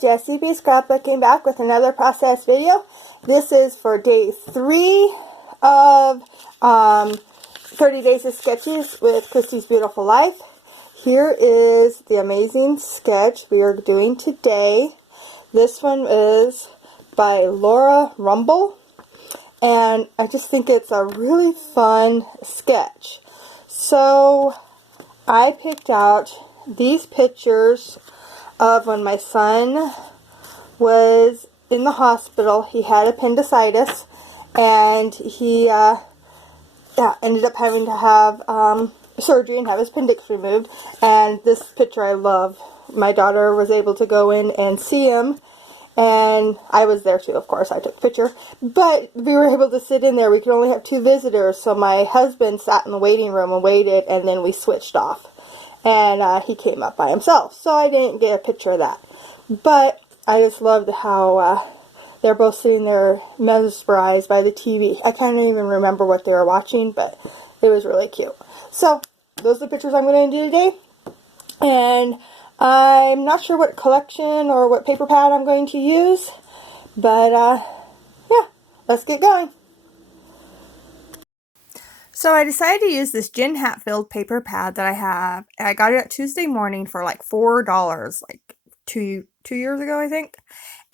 Jessie Scrapbooking back with another process video. This is for day 3 of 30 Days of Sketches with Christy's Beautiful Life. Here is the amazing sketch we are doing today. This one is by Laura Rumble, and I just think it's a really fun sketch. So I picked out these pictures of when my son was in the hospital. He had appendicitis, and he ended up having to have surgery and have his appendix removed. And this picture I love. My daughter was able to go in and see him, and I was there too, of course. I took a picture, but we were able to sit in there. We could only have 2 visitors, so my husband sat in the waiting room and waited, and then we switched off. And he came up by himself, so I didn't get a picture of that. But I just loved how they're both sitting there mesmerized by the TV. I can't even remember what they were watching, but it was really cute. So those are the pictures I'm going to do today. And I'm not sure what collection or what paper pad I'm going to use, but yeah, let's get going. So I decided to use this Jen Hatfield paper pad that I have. I got it at Tuesday morning for like $4, like two years ago, I think.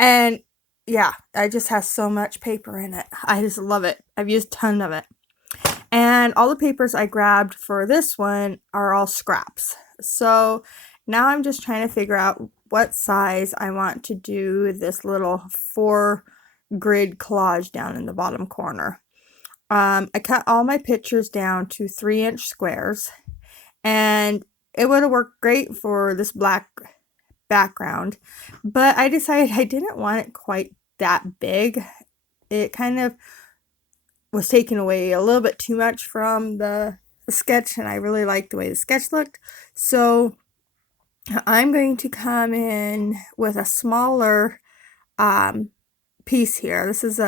And yeah, it just has so much paper in it. I just love it. I've used a ton of it. And all the papers I grabbed for this one are all scraps. So now I'm just trying to figure out what size I want to do this little 4-grid collage down in the bottom corner. I cut all my pictures down to 3-inch squares, and it would have worked great for this black background, but I decided I didn't want it quite that big. It kind of was taking away a little bit too much from the sketch, and I really liked the way the sketch looked. So I'm going to come in with a smaller piece here. This is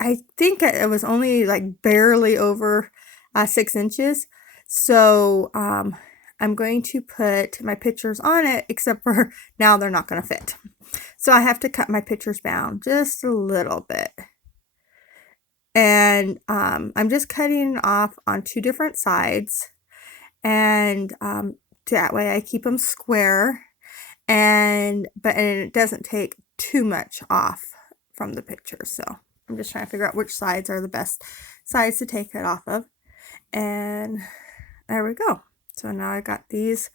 I think it was only like barely over 6 inches. So I'm going to put my pictures on it, except for now they're not going to fit. So I have to cut my pictures down just a little bit. And I'm just cutting off on 2 different sides. And that way I keep them square. And it doesn't take too much off from the pictures. So I'm just trying to figure out which sides are the best sides to take it off of. And there we go. So now I got these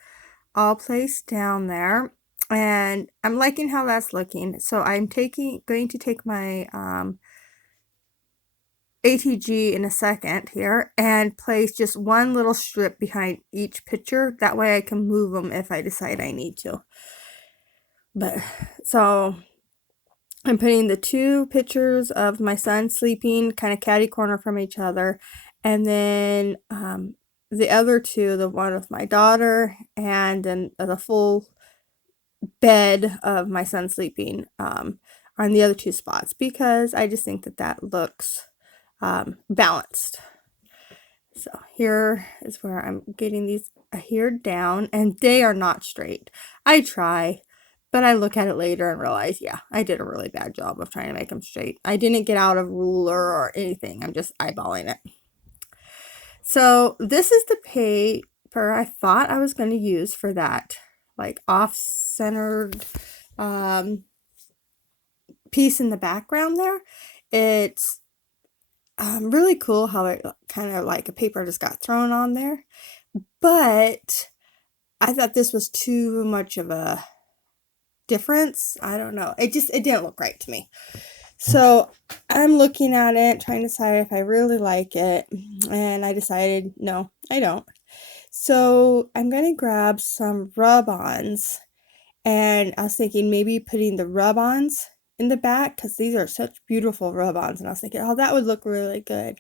all placed down there, and I'm liking how that's looking. So I'm going to take my ATG in a second here and place just one little strip behind each picture. That way I can move them if I decide I need to. But so I'm putting the 2 pictures of my son sleeping kind of catty corner from each other, and then the other 2, the one with my daughter and then the full bed of my son sleeping on the other 2 spots, because I just think that looks balanced. So here is where I'm getting these adhered down, and they are not straight. I try, but I look at it later and realize, yeah, I did a really bad job of trying to make them straight. I didn't get out a ruler or anything. I'm just eyeballing it. So this is the paper I thought I was going to use for that, like off-centered piece in the background there. It's really cool how it kind of like a paper just got thrown on there. But I thought this was too much of a difference. I don't know. It didn't look right to me. So I'm looking at it, trying to decide if I really like it, and I decided no, I don't. So I'm going to grab some rub-ons, and I was thinking maybe putting the rub-ons in the back, because these are such beautiful rub-ons, and I was thinking, oh, that would look really good.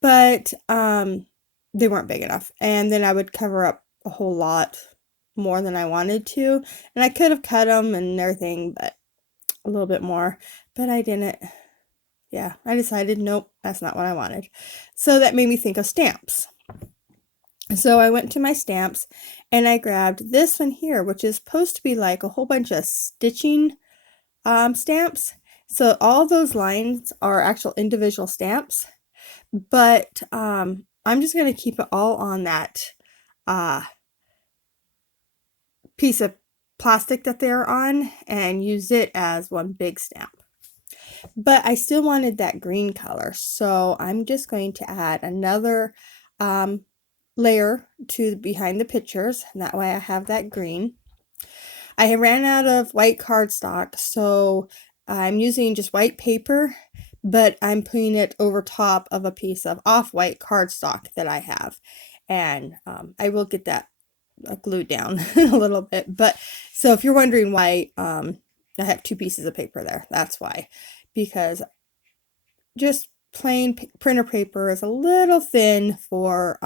But they weren't big enough, and then I would cover up a whole lot more than I wanted to, and I could have cut them and everything, but a little bit more, but I didn't. Yeah, I decided nope, that's not what I wanted. So that made me think of stamps. So I went to my stamps and I grabbed this one here, which is supposed to be like a whole bunch of stitching stamps. So all those lines are actual individual stamps, but I'm just going to keep it all on that piece of plastic that they're on and use it as one big stamp. But I still wanted that green color, so I'm just going to add another layer to behind the pictures, and that way I have that green. I ran out of white cardstock, so I'm using just white paper, but I'm putting it over top of a piece of off-white cardstock that I have, and I will get that glued down a little bit. But so if you're wondering why I have two pieces of paper there, that's why, because just plain printer paper is a little thin for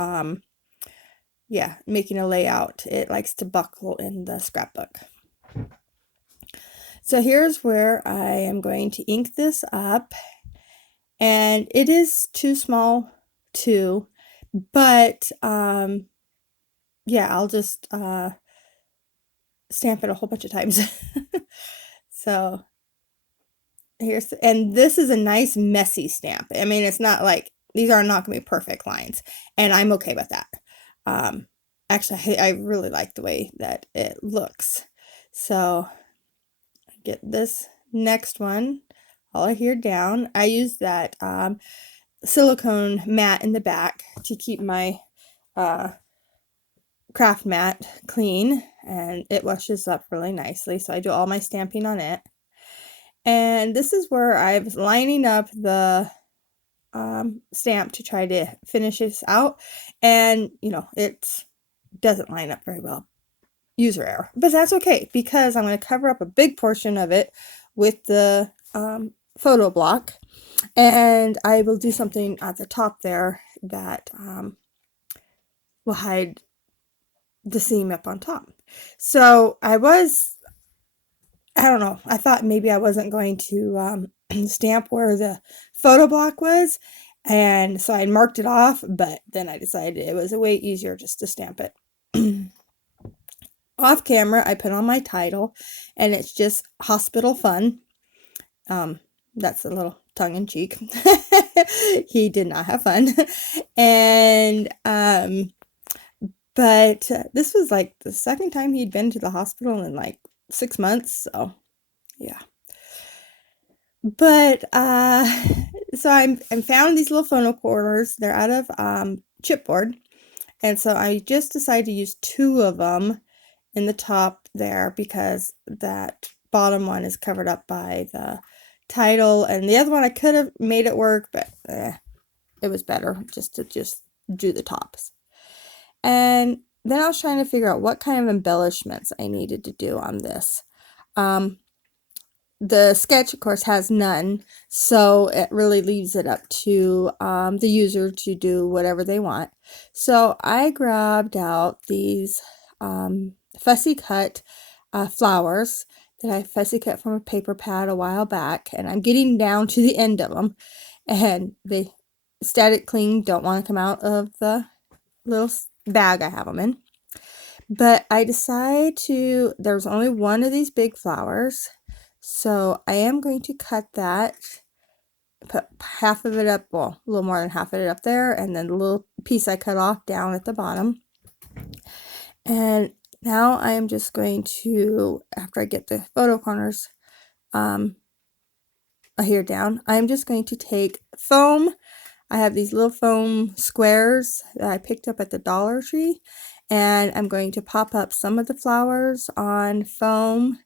yeah, making a layout. It likes to buckle in the scrapbook. So here's where I am going to ink this up, and it is too small too, but yeah, I'll just stamp it a whole bunch of times. So here's, and this is a nice messy stamp. I mean, it's not like, these are not gonna be perfect lines, and I'm okay with that. Actually, I really like the way that it looks. So get this next one all here down. I use that silicone mat in the back to keep my craft mat clean, and it washes up really nicely, so I do all my stamping on it. And this is where I'm lining up the stamp to try to finish this out, and you know, it doesn't line up very well. User error, but that's okay, because I'm going to cover up a big portion of it with the photo block, and I will do something at the top there that will hide the seam up on top. So I don't know, I thought maybe I wasn't going to stamp where the photo block was, and so I marked it off, but then I decided it was way easier just to stamp it. Off camera, I put on my title, and it's just Hospital Fun. That's a little tongue-in-cheek. He did not have fun. And but this was like the second time he'd been to the hospital in like 6 months, so yeah. But so I found these little phono corners. They're out of chipboard, and so I just decided to use 2 of them in the top there, because that bottom one is covered up by the title, and the other one I could have made it work, but it was better just to do the tops. And then I was trying to figure out what kind of embellishments I needed to do on this. The sketch, of course, has none, so it really leaves it up to the user to do whatever they want. So I grabbed out these fussy cut flowers that I fussy cut from a paper pad a while back, and I'm getting down to the end of them, and they static cling, don't want to come out of the little bag I have them in. But I decided to, there's only one of these big flowers, so I am going to cut that, put half of it up, well, a little more than half of it up there, and then the little piece I cut off down at the bottom. And now I am just going to, after I get the photo corners here down, I'm just going to take foam. I have these little foam squares that I picked up at the Dollar Tree, and I'm going to pop up some of the flowers on foam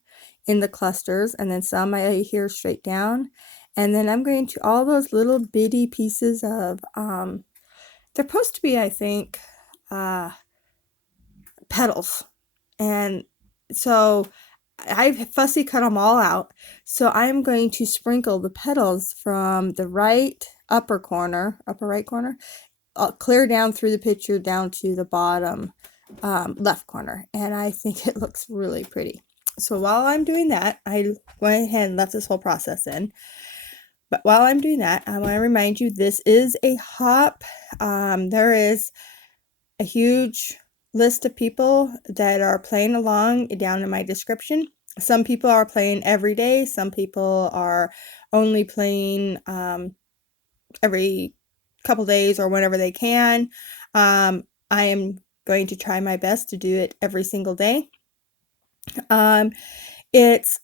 in the clusters, and then some I here straight down. And then I'm going to, all those little bitty pieces of, they're supposed to be, I think, petals. And so I've fussy cut them all out. So I'm going to sprinkle the petals from the right upper right corner, clear down through the picture down to the bottom left corner. And I think it looks really pretty. So while I'm doing that, I went ahead and left this whole process in. But while I'm doing that, I want to remind you, this is a hop. There is a huge list of people that are playing along down in my description. Some people are playing every day. Some people are only playing every couple days or whenever they can. I am going to try my best to do it every single day. It's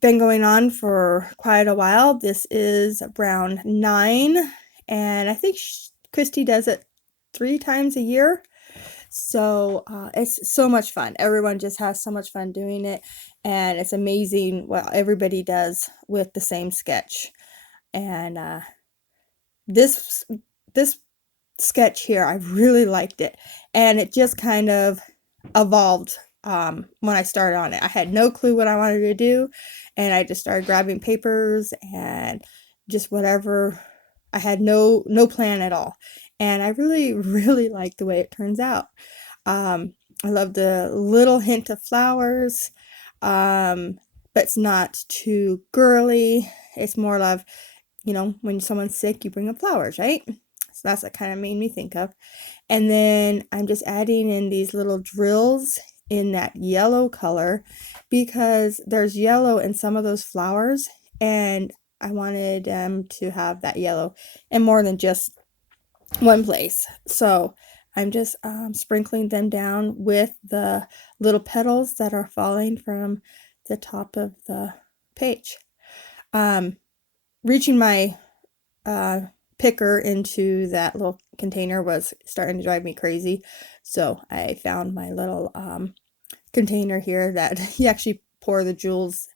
been going on for quite a while. This is round 9, and I think Christy does it 3 times a year. So it's so much fun. Everyone just has so much fun doing it, and it's amazing what everybody does with the same sketch. And this sketch here, I really liked it, and it just kind of evolved when I started on it. I had no clue what I wanted to do, and I just started grabbing papers and just whatever. I had no plan at all, and I really like the way it turns out. I love the little hint of flowers, but it's not too girly. It's more of, you know, when someone's sick, you bring them flowers, right? So that's what kind of made me think of. And then I'm just adding in these little drills in that yellow color because there's yellow in some of those flowers, and I wanted them to have that yellow in more than just one place. So I'm just sprinkling them down with the little petals that are falling from the top of the page. Reaching my picker into that little container was starting to drive me crazy, so I found my little container here that you actually pour the drills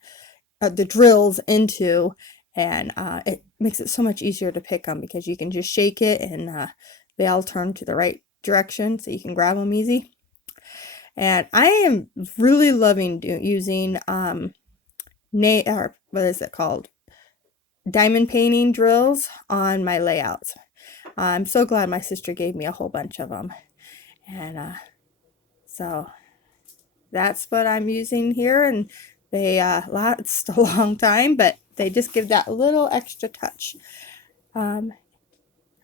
into, and it makes it so much easier to pick them because you can just shake it and they all turn to the right direction so you can grab them easy. And I am really loving using what is it called, diamond painting drills on my layouts. I'm so glad my sister gave me a whole bunch of them, and so that's what I'm using here, and they last a long time, but they just give that little extra touch.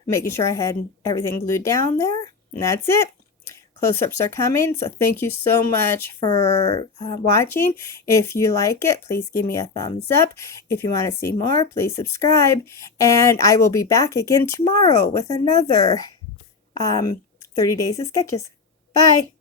Making sure I had everything glued down there, and that's it. Close-ups are coming, so thank you so much for watching. If you like it, please give me a thumbs up. If you want to see more, please subscribe, and I will be back again tomorrow with another 30 Days of Sketches. Bye!